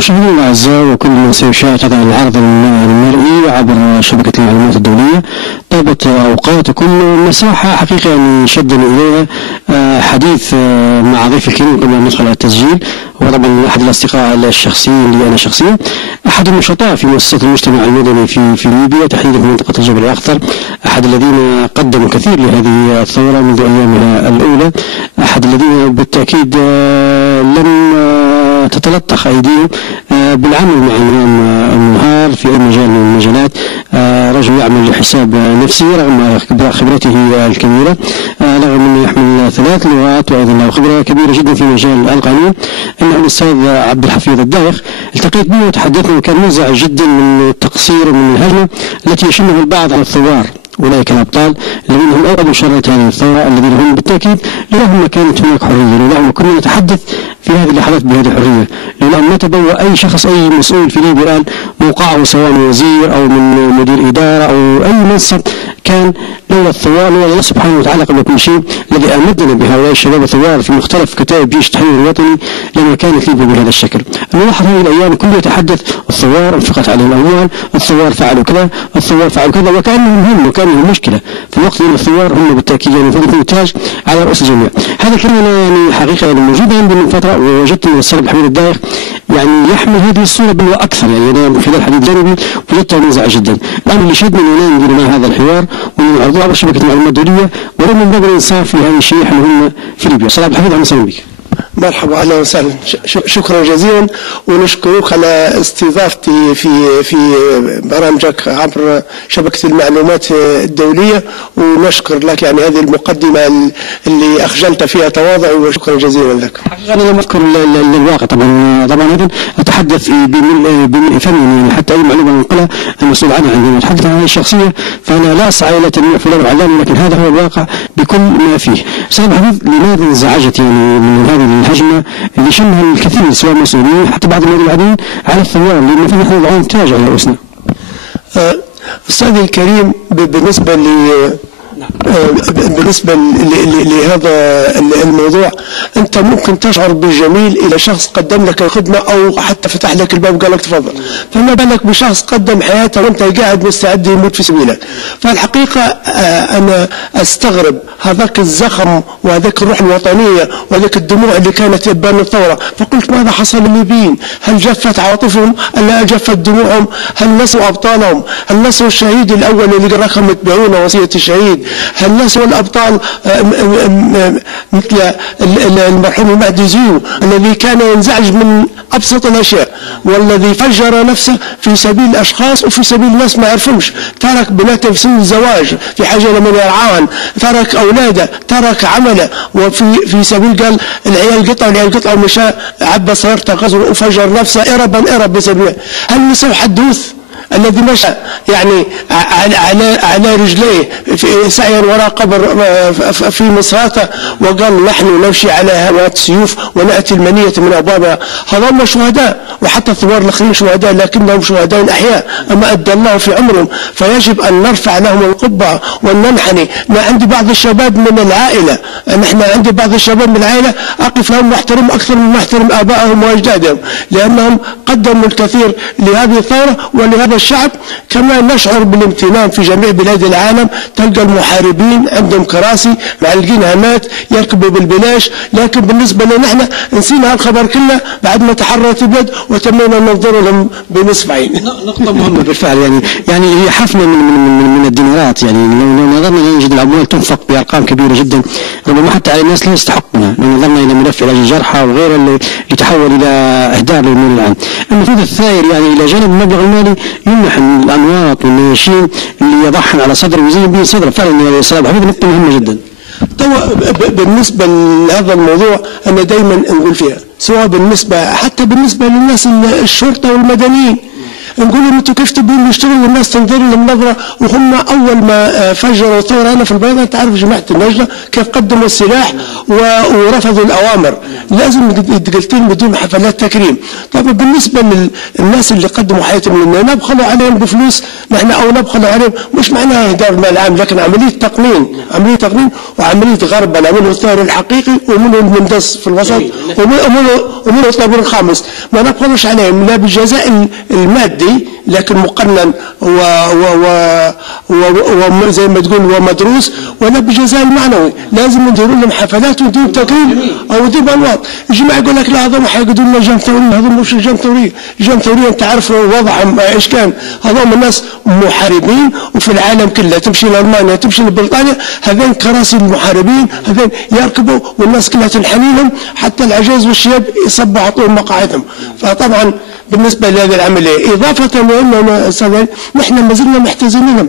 مشاهدينا الأعزاء وكل من سيشاهد هذا العرض المرئي عبر شبكة المعلومات الدولية، طابت أوقاتكم مساحة حقيقة يعني شدنا إليها حديث مع ضيف الكريم قبل أن ندخل على التسجيل. هو طبعا أحد الأصدقاء الشخصيين لي أنا شخصيا، أحد النشطاء في مؤسسة المجتمع المدني في ليبيا تحديدا في منطقة الجبل الأخضر، أحد الذين قدموا كثير لهذه الثورة منذ أيامها الأولى، أحد الذين بالتأكيد لم تتلطخ أيديهم بالعمل مع النظام النهار في أي مجال من المجالات. رجل يعمل لحساب نفسه رغم خبرته الكبيرة، رغم أنه يحمل 3 لغات وأيضا له خبرة كبيرة جدا في مجال القانون. إنه الأستاذ عبد الحفيظ الدايخ، التقيت به وتحدثنا وكان منزعج جدا من التقصير ومن الهجمة التي يشنها البعض على الثوار، أولئك الأبطال الذين هم أول شرة هذه الثورة، الذين هم بالتأكيد لولاهم ما كانت هناك حرية، لولاهم كنا نتحدث في هذه اللحظات بهذه الحرية، لولاهم ما تبوأ أي شخص أي مسؤول في ليبيا الآن موقعه سواء من وزير أو من مدير إدارة أو أي منصب كان، لولا الثوار، لولا الله سبحانه وتعالى قبل كل شيء الذي أمدنا بهؤلاء الشباب الثوار في مختلف كتائب جيش التحرير الوطني، لما كانت ليبيا بهذا الشكل. نلاحظ هذه الأيام كله يتحدث الثوار انفقت عليهم الأموال، الثوار فعلوا كذا، الثوار فعلوا كذا، وكأنهم مشكلة في الوقت أن الثوار هم بالتأكيد يعني يكونوا تاج على رؤوس الجميع. هذا كان يعني حقيقة يعني موجود عندي من فترة، ووجدت أن الأستاذ حميد الدايخ يعني يحمل هذه الصورة بل وأكثر. يعني أنا من خلال حديث جانبي وجدته منزعج جدا. الأمر اللي شدني أن ندير معه هذا الحوار ونعرضه على شبكة المعلومات الدولية، ولم من باب الإنصاف في هذه الشريحة المهمة في ليبيا. أستاذ عبد الحفيظ، أهلا وسهلا بك. مرحبا، اهلا وسهلا، شكرا جزيلا، ونشكرك على استضافتي في برامجك عبر شبكة المعلومات الدولية، ونشكر لك يعني هذه المقدمة اللي أخجلت فيها تواضعي، وشكرا جزيلا لك. حقيقة أنا لم أذكر الواقع طبعا هذا أتحدث بملء فمي، يعني حتى أي معلومة أنقلها المسؤول عنها عندما أتحدث عن هذه الشخصية فأنا لا أسعى إلى تنمية فلان وعلان، لكن هذا هو الواقع بكل ما فيه. أستاذ حبيب، لماذا انزعجت يعني من هذه الهجمة اللي شنها الكثير سواء مسؤولين حتى بعض المدنيين على الثوار اللي مثلا نحن نضعون تاج على رؤوسنا؟ أستاذي الكريم، بالنسبة لهذا الموضوع، أنت ممكن تشعر بالجميل إلى شخص قدم لك الخدمة أو حتى فتح لك الباب وقال لك تفضل، فما بالك بشخص قدم حياته وأنت قاعد مستعد يموت في سبيلك. فالحقيقة أنا أستغرب هذاك الزخم وهذاك الروح الوطنية وهذاك الدموع اللي كانت تبان الثورة، فقلت ماذا حصل للليبيين؟ هل جفت عواطفهم؟ هل لا جفت دموعهم؟ هل نسوا أبطالهم؟ هل نسوا الشهيد الأول اللي راكم يتبعون وصية الشهيد؟ هل نسوا الأبطال مثل المرحوم المهدي زيو الذي كان ينزعج من أبسط الأشياء، والذي فجر نفسه في سبيل الأشخاص وفي سبيل الناس ما يعرفهمش، ترك بناته في سن الزواج في حاجة لمن يرعاهن، ترك أولاده، ترك عمله، وفي سبيل قال العيال قطعوا ومشى عبى سيارته غزو وفجر نفسه إرب بسبيله. هل نسوا حدوث الذي مشى يعني على رجليه سعيا وراء قبر في مصراته وقال نحن نمشي على هوات السيوف ونأتي المنية من أبوابها؟ هذول شهداء، وحتى الثوار الآخرين شهداء، لكنهم شهداء أحياء أما أدى الله في عمرهم، فيجب أن نرفع لهم القبعة وأن ننحني. أنا عندي بعض الشباب من العائلة، عندي بعض الشباب من العائلة أقف لهم واحترم أكثر مما أحترم آبائهم وأجدادهم، لأنهم قدموا الكثير لهذه الثورة ولهذا الشعب. كما نشعر بالامتنان في جميع بلاد العالم، تلقى المحاربين عندهم كراسي معلقين هامات يركبوا بالبلاش، لكن بالنسبة لنا نحن نسينا هالخبر كله بعد ما تحررت البلاد وتمينا ننظر لهم بنصف عين. نقطة مهمة بالفعل، يعني هي حفنة من الدينارات، يعني لو نظرنا نجد الأموال تنفق بأرقام كبيرة جدا ربما حتى على الناس لا يستحقونها، لو نظرنا إلى ملف علاج الجرحى وغيره اللي يتحول إلى إهدار للمال العام. النفوذ الثائر يعني إلى جانب المبلغ المالي يمنح الأنواط والنياشين اللي يضعهم على صدره ويزين به صدره. فعلا يا أستاذ حبيب نقطة مهمة جدا. بالنسبة لهذا الموضوع أنا دايما نقول فيها، سواء حتى بالنسبة للناس الشرطة والمدنيين، نقول لهم انتم كيف تبون يشتغلوا والناس تنظر لهم نظره، وهم اول ما فجروا ثوره هنا في البيضاء، تعرف جماعه النجده كيف قدموا السلاح ورفضوا الاوامر، لازم تقلتين بدون حفلات تكريم. طبعا بالنسبه للناس اللي قدموا حياتهم لنا نبخلوا عليهم بفلوس نحن او نبخلوا عليهم، مش معناها اهدار المال العام، لكن عمليه تقنين وعمليه غربله منه الثار الحقيقي ومنه المندس في الوسط ومنه الطابور الخامس، ما نبخلوش عليهم لا بالجزاء المادي لكن مقنن وزي ما تقول ومدروس، ولا بالجزاء المعنوي. لازم نديروا لهم حفلات ونديروا تكريم او نديروا انواط. الجماعه يقول لك لا هذول حيقعدوا لنا جام ثوريه، هذول مش جام ثوريه، جام ثوريه انت عارف وضعهم ايش كان، هذول الناس محاربين وفي العالم كله، تمشي لالمانيا تمشي لبريطانيا هذين كراسي المحاربين هذين يركبوا والناس كلها تنحني لهم، حتى العجاز والشياب يصبوا عطوهم مقاعدهم. فطبعا بالنسبه لهذه العمليه اضافه لانه نحن ما زلنا محتزمين لهم،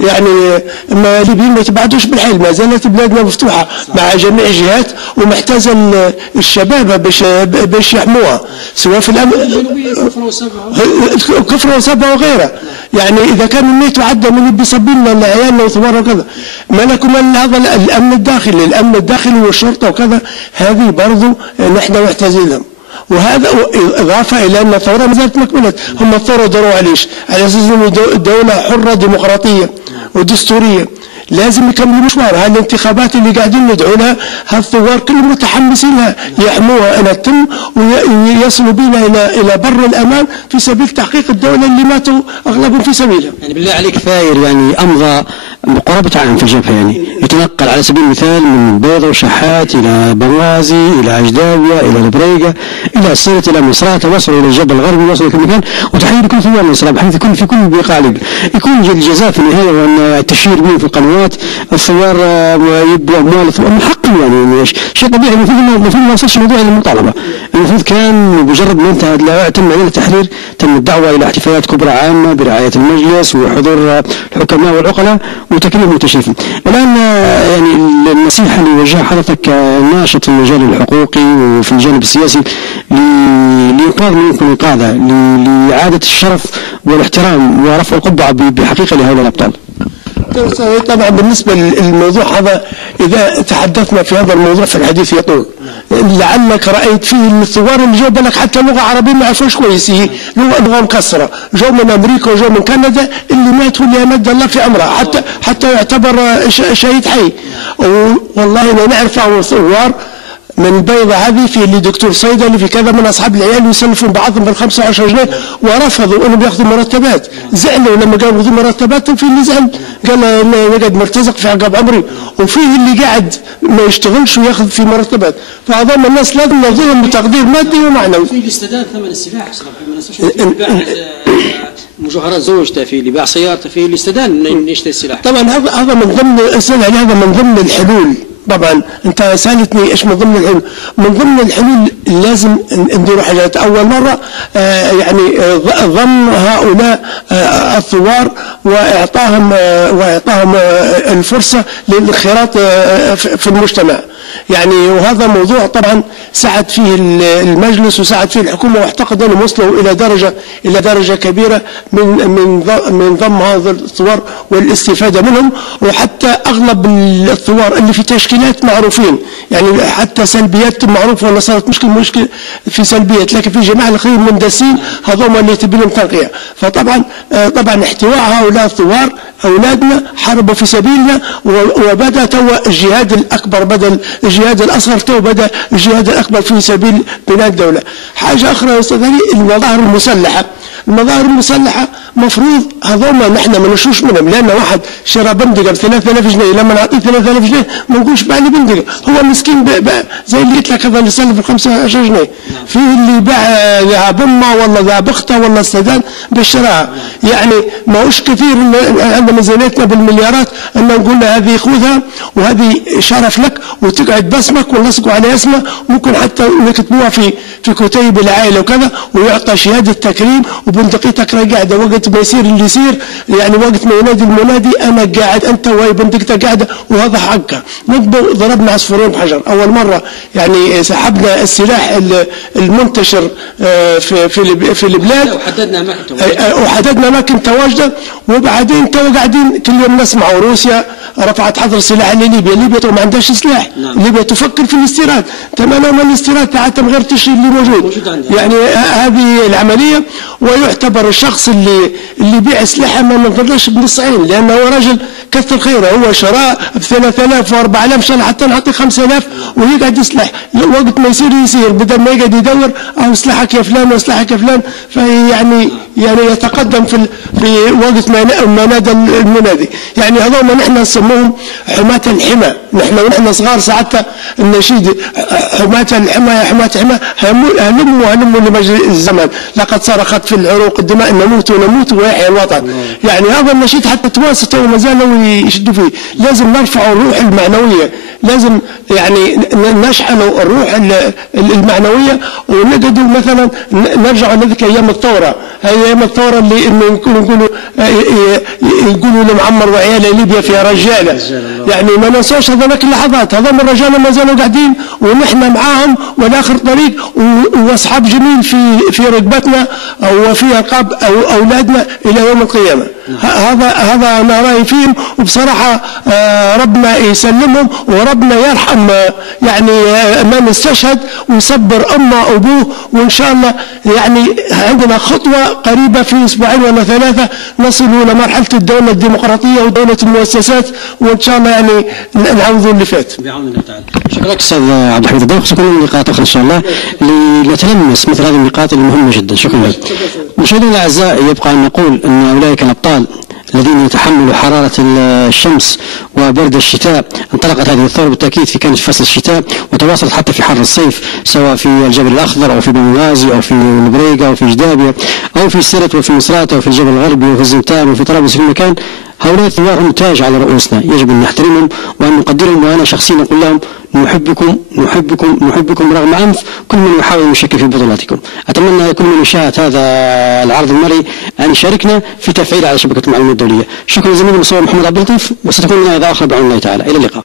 يعني ما الليبيين ما يتبعدوش بالحيل، ما زالت بلادنا مفتوحه مع جميع الجهات ومحتاجه الشباب باش يحموها، سواء في الامن كفر وسبه وغيره. يعني اذا كان الميت وعدى من بيصب لنا لعيالنا وثوار وكذا، ما لكم هذا الامن الداخلي والشرطه وكذا، هذه برضه نحن محتاجين لهم. وهذا إضافة إلى أن الثورة ما زالت مكملة. هم الثورة داروا عليش على أساس أنه دولة حرة ديمقراطية ودستورية، لازم يكملوا مشوار. هذه الانتخابات اللي قاعدين ندعو لها هالثوار كلهم متحمسين لها، يحموها أن تتم ويصلوا بنا إلى بر الأمان في سبيل تحقيق الدولة اللي ماتوا أغلبهم في سبيلها. يعني بالله عليك ثاير يعني أمضى قرابة عام في الجبهة، يعني يتنقل على سبيل المثال من بيضة وشحات إلى بنغازي إلى عجداوية إلى البريقة إلى السيرة إلى مصراتة، وصلوا إلى الجبل الغربي، وصلوا كل مكان، وتحية لكل ثوار الإسلام بحيث في كل بقاع ليبيا يكون الجزاء في النهاية وأن تشير بهم في القنوات الثوار يبوا أموال من حقهم، يعني شيء طبيعي. المفروض ما يصيرش موضوع المطالبة، المفروض كان بمجرد ما انتهى تم علينا التحرير تم الدعوة إلى احتفالات كبرى عامة برعاية المجلس وحضور الحكماء والعقلاء وتكريم المتشرفين. الآن يعني النصيحة اللي وجهها حضرتك ناشط في المجال الحقوقي وفي الجانب السياسي لإنقاذ من يمكن إنقاذه، لإعادة الشرف والاحترام ورفع القبعة بحقيقة لهؤلاء الأبطال. طبعا بالنسبة للموضوع هذا إذا تحدثنا في هذا الموضوع في الحديث يطول، لعلك رأيت فيه الثوار اللي جو بالك حتى لغة عربية ما يعرفوش كويس، لغة مكسرة، جو من أمريكا وجو من كندا، اللي مات واللي أمد الله في عمره حتى يعتبر شهيد حي. والله لا نعرف ثوار من البيضة هذه في اللي دكتور صيدلي في كذا من أصحاب العيال يسلفون بعضهم بال15 جنيه ورفضوا أنهم يأخذوا مرتبات، زعلوا لما قالوا يأخذوا مرتبات. في اللي زعل قال نقعد مرتزق في عقاب عمري، وفيه اللي قاعد ما يشتغلش ويأخذ في مرتبات. فهذول الناس لازم نرضيهم بتقدير مادي ومعنوي. في اللي استدان ثمن السلاح في مجوهرات زوجته، في اللي باع سيارته، في اللي استدان يشتري السلاح. طبعا هذا من ضمن هذا من ضمن الحلول. طبعا انت سالتني ايش من ضمن الحلول؟ من ضمن الحلول لازم نديروا حاجات. اول مره يعني ضم هؤلاء الثوار واعطاهم الفرصه للانخراط في المجتمع، يعني وهذا موضوع طبعا ساعد فيه المجلس وساعد فيه الحكومه، واعتقد انهم وصلوا الى درجه كبيره من ضم هذا الثوار والاستفاده منهم. وحتى اغلب الثوار اللي في تشكيلات معروفين، يعني حتى سلبيات معروفه ولا صارت مشكله في سلبيات، لكن في جماعه الاخرين مندسين هذول اللي تبي لهم تنقيه. فطبعا احتواء هؤلاء الثوار اولادنا حاربوا في سبيلنا، وبدا تو الجهاد الاكبر بدل الجهاد الاصغر، تو بدا الجهاد الاكبر في سبيل بناء الدوله. حاجه اخرى يا استاذ علي، المظاهر المسلحه مفروض هذول نحن ما نشوش منهم، لان واحد شرى بندقه ب 3000 جنيه لما نعطيه 3000 جنيه ما نقولش باع لي بندقه، هو مسكين زي اللي يطلع كذا اللي سلف ب 15 جنيه، فيه اللي باع ذهب امه ولا ذهب اخته ولا استدان بالشراء. يعني ما هوش كثير عندنا ميزانيتنا بالمليارات ان نقول له هذه خذها وهذه شرف لك وتقعد باسمك ونلصقوا على اسمه، ممكن حتى نكتبوها في كتيب العائله وكذا، ويعطى شهاده تكريم وبندقيتك راه قاعده، وقت ما يصير اللي يصير يعني وقت ما ينادي المنادي انا قاعد انت وهي بندقتك قاعده، وهذا حقها. ضربنا عصفورين بحجر. اول مره يعني سحبنا السلاح المنتشر في البلاد وحددنا اماكن تواجده، وبعدين تو قاعدين كل يوم نسمع روسيا رفعت حظر سلاح لليبيا. ليبيا ما عندهاش سلاح. ليبيا تفكر في الاستيراد. تماما الاستيراد تاعتها غير تشري اللي موجود. يعني هذه العمليه. ويعتبر الشخص اللي يبيع سلاحه ما نقدرش بنص عين، لانه هو راجل كثر خيره، هو شراء ب 3000 و 4000 ان شاء الله حتى نعطي 5000 ويقعد يسلح. وقت ما يصير بدل ما يقعد يدور او سلاحك يا فلان وسلاحك يا فلان، فيعني يتقدم في وقت ما نادى المنادي. يعني هذول نحن نسموهم حماة الحمى. نحن ونحن صغار ساعتها النشيد حماة الحمى يا حماة الحمى هلموا لمجد الزمن، لقد صرخت في العروق الدماء نموت ونموت ويحيى الوطن. يعني هذا النشيد حتى تواسطوا وما زالوا يشدوا فيه. لازم نرفعوا الروح المعنويه، لازم يعني نشحنوا الروح المعنويه، ونقعدوا مثلا نرجع نذكر ايام الثوره. هي ايام الثوره اللي يقولوا لمعمر وعيال ليبيا فيها رجاله. يعني ما ننسوش هذولك اللحظات. هذول الرجاله ما زالوا قاعدين ونحن معاهم والاخر طريق، واصحاب جميل في رقبتنا وفي رقاب اولادنا الى يوم القيامه. هذا انا رايي فيهم. وبصراحه ربنا يسلمهم وربنا يرحم يعني من استشهد ويصبر امه وابوه. وان شاء الله يعني عندنا خطوه قريبه في اسبوعين ولا ثلاثه نصل الى مرحله الدوله الديمقراطيه ودوله المؤسسات، وان شاء الله يعني نعوضوا اللي فات. بعون الله تعالى. شكرا لك استاذ عبد الحميد الضيف. سيكون لقاءات اخرى ان شاء الله لنتلمس مثل هذه النقاط المهمه جدا. شكرا لك. مشاهدينا الاعزاء، يبقى ان نقول ان اولئك الابطال الذين يتحملوا حرارة الشمس وبرد الشتاء انطلقت هذه الثورة بالتأكيد كانت في فصل الشتاء وتواصلت حتى في حر الصيف، سواء في الجبل الأخضر أو في بنغازي أو في البريقة أو في جدابية أو في سيرت وفي مصرات أو في الجبل الغربي وفي الزنتان وفي طرابلس، في مكان. هؤلاء الثوار هم تاج على رؤوسنا، يجب أن نحترمهم وأن نقدرهم. وأنا شخصيا أقول لهم نحبكم نحبكم نحبكم رغم أنف كل من يحاول أن يشكك في بطولاتكم. أتمنى كل من يشاهد هذا العرض المرئي أن يشاركنا في تفعيل على شبكة المعلومات الدولية. شكرا زميلي المصور محمد عبد اللطيف، وستكون لنا إذا آخر بعون الله تعالى. إلى اللقاء.